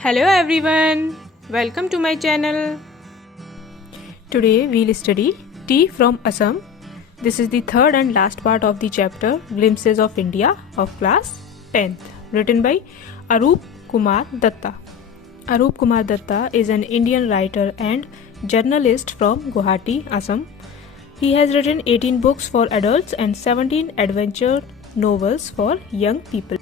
Hello everyone, welcome to my channel. Today we'll study Tea from Assam. This is the third and last part of the chapter Glimpses of India of class 10th, written by Arup Kumar Datta. Arup Kumar Datta is an Indian writer and journalist from Guwahati, Assam. He has written 18 books for adults and 17 adventure novels for young people.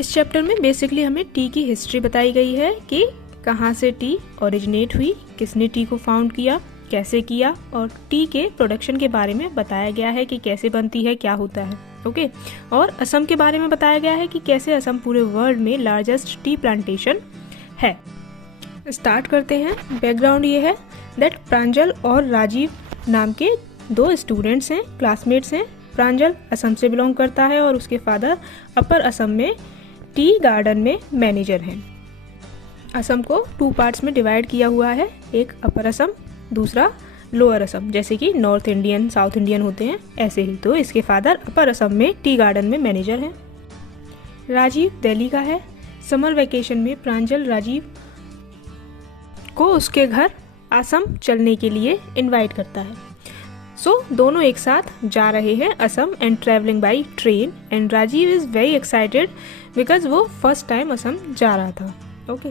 इस chapter में basically हमें T की history बताई गई है कि कहाँ से टी ओरिजिनेट हुई, किसने टी को फाउंड किया, कैसे किया, और टी के प्रोडक्शन के बारे में बताया गया है कि कैसे बनती है, क्या होता है। ओके और असम के बारे में बताया गया है कि कैसे असम पूरे वर्ल्ड में लार्जेस्ट टी प्लांटेशन है। स्टार्ट करते हैं। बैकग्राउंड ये है दैट प्रांजल और राजीव नाम के दो स्टूडेंट्स हैं, क्लासमेट्स हैं। प्रांजल असम से बिलोंग करता है और उसके फादर अपर असम में टी गार्डन में मैनेजर हैं। असम को 2 पार्ट्स में डिवाइड किया हुआ है, एक अपर असम, दूसरा लोअर असम। जैसे कि नॉर्थ इंडियन, साउथ इंडियन होते हैं, ऐसे ही। तो इसके फादर अपर असम में टी गार्डन में मैनेजर हैं। राजीव दिल्ली का है। समर वेकेशन में प्रांजल राजीव को उसके घर असम चलने के लिए इनवाइट करता है। दोनों एक साथ जा रहे हैं Assam and travelling by train, and Rajiv is very excited because वो फर्स्ट टाइम असम जा रहा था। ओके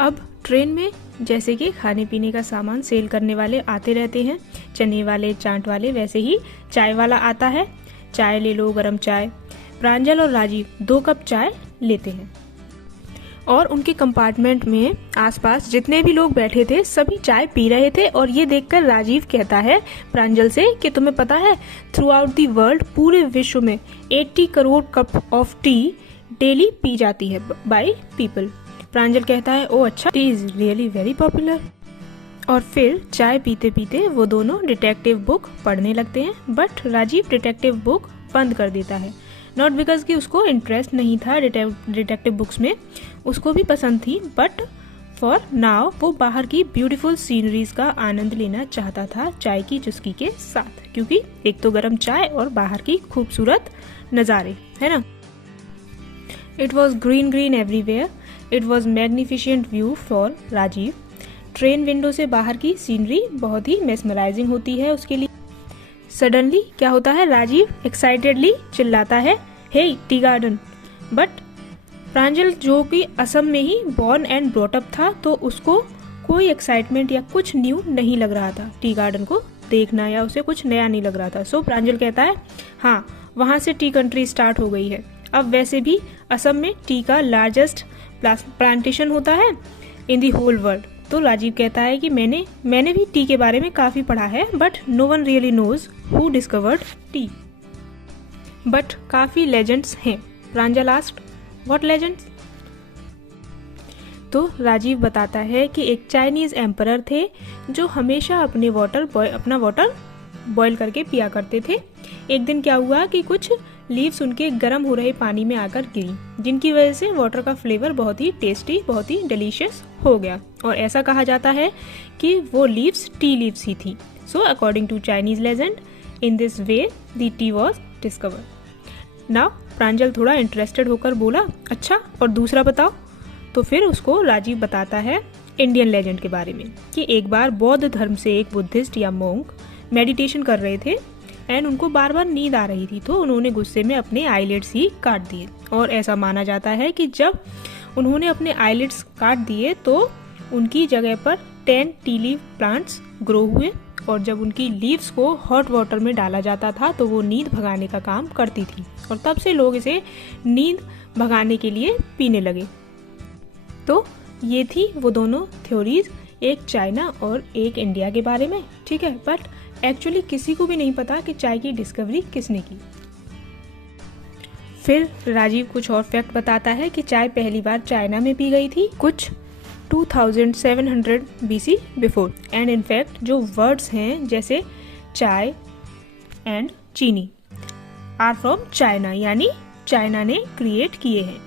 अब ट्रेन में जैसे कि खाने पीने का सामान सेल करने वाले आते रहते हैं, चने वाले, चाट वाले, वैसे ही चाय वाला आता है। चाय ले लो, गरम चाय। प्रांजल और राजीव 2 कप चाय लेते हैं और उनके कंपार्टमेंट में आसपास जितने भी लोग बैठे थे सभी चाय पी रहे थे। और ये देखकर राजीव कहता है प्रांजल से कि तुम्हें पता है थ्रू आउट दी वर्ल्ड, पूरे विश्व में 80 crore cup of T daily P जाती है बाय पीपल। प्रांजल कहता है ओ अच्छा, T is really very popular. और फिर चाय पीते पीते वो दोनों डिटेक्टिव बुक पढ़ने लगते हैं, बट राजीव डिटेक्टिव बुक बंद कर देता है। नॉट बिकॉज कि उसको इंटरेस्ट नहीं था डिटेक्टिव बुक्स में, उसको भी पसंद थी, बट फॉर नाउ वो बाहर की ब्यूटीफुल सीनरीज का आनंद लेना चाहता था चाय की चुस्की के साथ, क्योंकि एक तो गर्म चाय और बाहर की खूबसूरत नज़ारे, है ना। It was green green everywhere, it was magnificent view for Rajiv. Train window से बाहर की सीनरी बहुत ही मेस्मराइजिंग होती है उसके लिए। सडनली क्या होता है, राजीव एक्साइटेडली चिल्लाता है हे टी गार्डन। बट प्रांजल जो कि असम में ही बॉर्न एंड ब्रॉट अप था, तो उसको कोई एक्साइटमेंट या कुछ न्यू नहीं लग रहा था टी गार्डन को देखना, या उसे कुछ नया नहीं लग रहा था। सो प्रांजल कहता है हाँ, वहाँ से टी कंट्री स्टार्ट हो गई है। अब वैसे भी असम में टी का लार्जेस्ट प्लांटेशन होता है इन दी होल वर्ल्ड। तो राजीव कहता है कि मैंने भी टी के बारे में काफ़ी पढ़ा है, but no one really knows who discovered tea. But काफ़ी लेजेंड्स हैं। Pranjal asked what legends? तो राजीव बताता है कि एक चाइनीज एम्परर थे जो हमेशा अपना वाटर बॉयल करके पिया करते थे। एक दिन क्या हुआ कि कुछ लीव्स उनके गर्म हो रहे पानी में आकर गिरी, जिनकी वजह से वाटर का फ्लेवर बहुत ही टेस्टी, बहुत ही डिलीशियस हो गया। और ऐसा कहा जाता है कि वो लीव्स टी लीव्स ही थी। So according to Chinese legend, in this way the tea was discovered. Now Pranjal थोड़ा इंटरेस्टेड होकर बोला अच्छा, और दूसरा बताओ। तो फिर उसको राजीव बताता है इंडियन लेजेंड के बारे में कि एक बार बौद्ध धर्म से एक बुद्धिस्ट या मोंक मेडिटेशन कर रहे थे एंड उनको बार बार नींद आ रही थी, तो उन्होंने गुस्से में अपने आईलिड्स ही काट दिए। और ऐसा माना जाता है कि जब उन्होंने अपने आईलिड्स काट दिए तो उनकी जगह पर 10 टी लीव प्लांट्स ग्रो हुए, और जब उनकी लीव्स को हॉट वाटर में डाला जाता था तो वो नींद भगाने का काम करती थी, और तब से लोग इसे नींद भगाने के लिए पीने लगे। तो ये थी वो दोनों थ्योरीज, एक चाइना और एक इंडिया के बारे में, ठीक है। बट एक्चुअली किसी को भी नहीं पता कि चाय की डिस्कवरी किसने की। फिर राजीव कुछ और फैक्ट बताता है कि चाय पहली बार चाइना में पी गई थी कुछ 2700 BC बिफोर, एंड इनफैक्ट जो वर्ड्स हैं जैसे चाय एंड चीनी आर फ्रॉम चाइना, यानी चाइना ने क्रिएट किए हैं।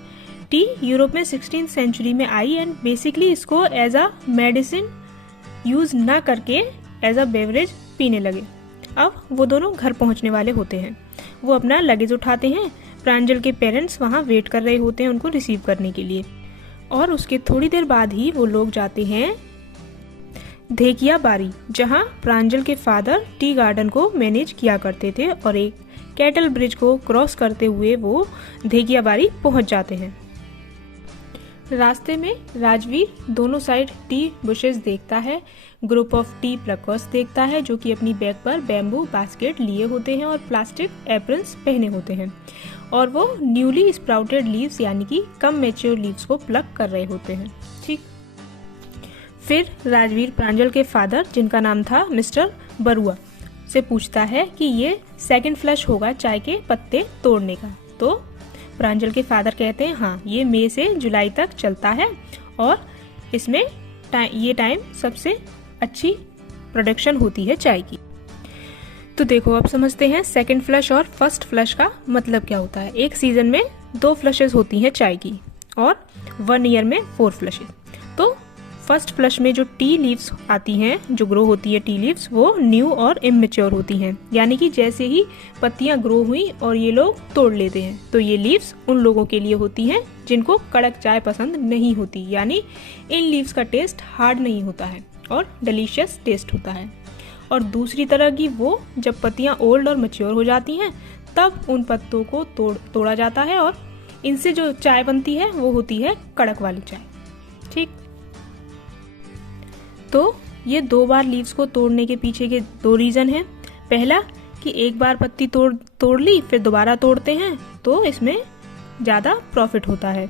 टी यूरोप में 16th सेंचुरी में आई एंड बेसिकली इसको एज अ मेडिसिन यूज ना करके एज अ बेवरेज पीने लगे। अब वो दोनों घर पहुंचने वाले होते हैं। वो अपना लगेज उठाते हैं, प्रांजल के पेरेंट्स वहाँ वेट कर रहे होते हैं उनको रिसीव करने के लिए। और उसके थोड़ी देर बाद ही वो लोग जाते हैं धेकिया बारी, जहाँ प्रांजल के फादर टी गार्डन को मैनेज किया करते थे, और एक कैटल ब्रिज को क्रॉस करते हुए वो धेकिया बारी पहुंच जाते हैं। रास्ते में राजवीर दोनों साइड टी बुशेस देखता है, ग्रुप ऑफ टी प्लकर्स देखता है जो कि अपनी बैक पर बैम्बू बास्केट लिए होते हैं और प्लास्टिक एप्रन्स पहने होते हैं, और वो न्यूली स्प्राउटेड लीव्स यानी कि कम मैच्योर लीव्स को प्लक कर रहे होते हैं। ठीक, फिर राजवीर प्रांजल के फादर, जिनका नाम था मिस्टर बरुआ, से पूछता है कि ये सेकंड फ्लश होगा चाय के पत्ते तोड़ने का। तो प्रांजल के फादर कहते हैं हाँ, ये मई से जुलाई तक चलता है और इसमें ये टाइम सबसे अच्छी प्रोडक्शन होती है चाय की। तो देखो अब समझते हैं सेकंड फ्लश और फर्स्ट फ्लश का मतलब क्या होता है। एक सीजन में 2 फ्लशेस होती हैं चाय की और 1 ईयर में 4 फ्लशेस। तो फर्स्ट फ्लश में जो टी लीव्स आती हैं, जो ग्रो होती है टी लीव्स, वो न्यू और इमेच्योर होती हैं, यानी कि जैसे ही पत्तियां ग्रो हुई और ये लोग तोड़ लेते हैं, तो ये लीव्स उन लोगों के लिए होती हैं जिनको कड़क चाय पसंद नहीं होती, यानी इन लीव्स का टेस्ट हार्ड नहीं होता है और डिलीशियस टेस्ट होता है। और दूसरी तरह की वो जब पत्तियां ओल्ड और मैच्योर हो जाती हैं, तब उन पत्तों को तोड़ा जाता है और इनसे जो चाय बनती है वो होती है कड़क वाली चाय। ठीक, तो ये 2 बार लीव्स को तोड़ने के पीछे के 2 रीज़न हैं। पहला कि एक बार पत्ती तोड़ ली फिर दोबारा तोड़ते हैं तो इसमें ज़्यादा प्रॉफिट होता है।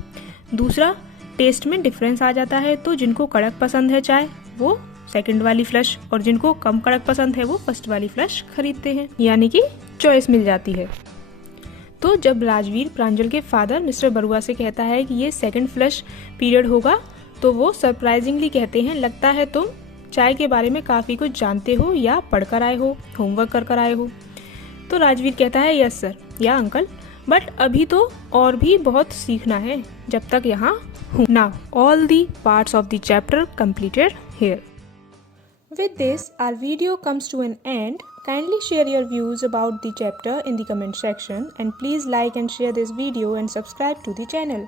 दूसरा, टेस्ट में डिफरेंस आ जाता है, तो जिनको कड़क पसंद है चाय वो सेकंड वाली फ्लश और जिनको कम कड़क पसंद है वो फर्स्ट वाली फ्लश खरीदते हैं, यानी कि चॉइस मिल जाती है। तो जब राजवीर प्रांजल के फादर मिस्टर बरुआ से कहता है कि ये सेकंड फ्लश पीरियड होगा, तो वो सरप्राइजिंगली कहते हैं लगता है तुम चाय के बारे में काफ़ी कुछ जानते हो या पढ़कर आए हो, होमवर्क कर आए हो। तो राजवीर कहता है यस सर या अंकल, बट अभी तो और भी बहुत सीखना है जब तक यहाँ हूँ। Now all the parts of the chapter completed here. With this, our video comes to an end. Kindly share your views about the chapter in the comment section and please like and share this video and subscribe to the channel.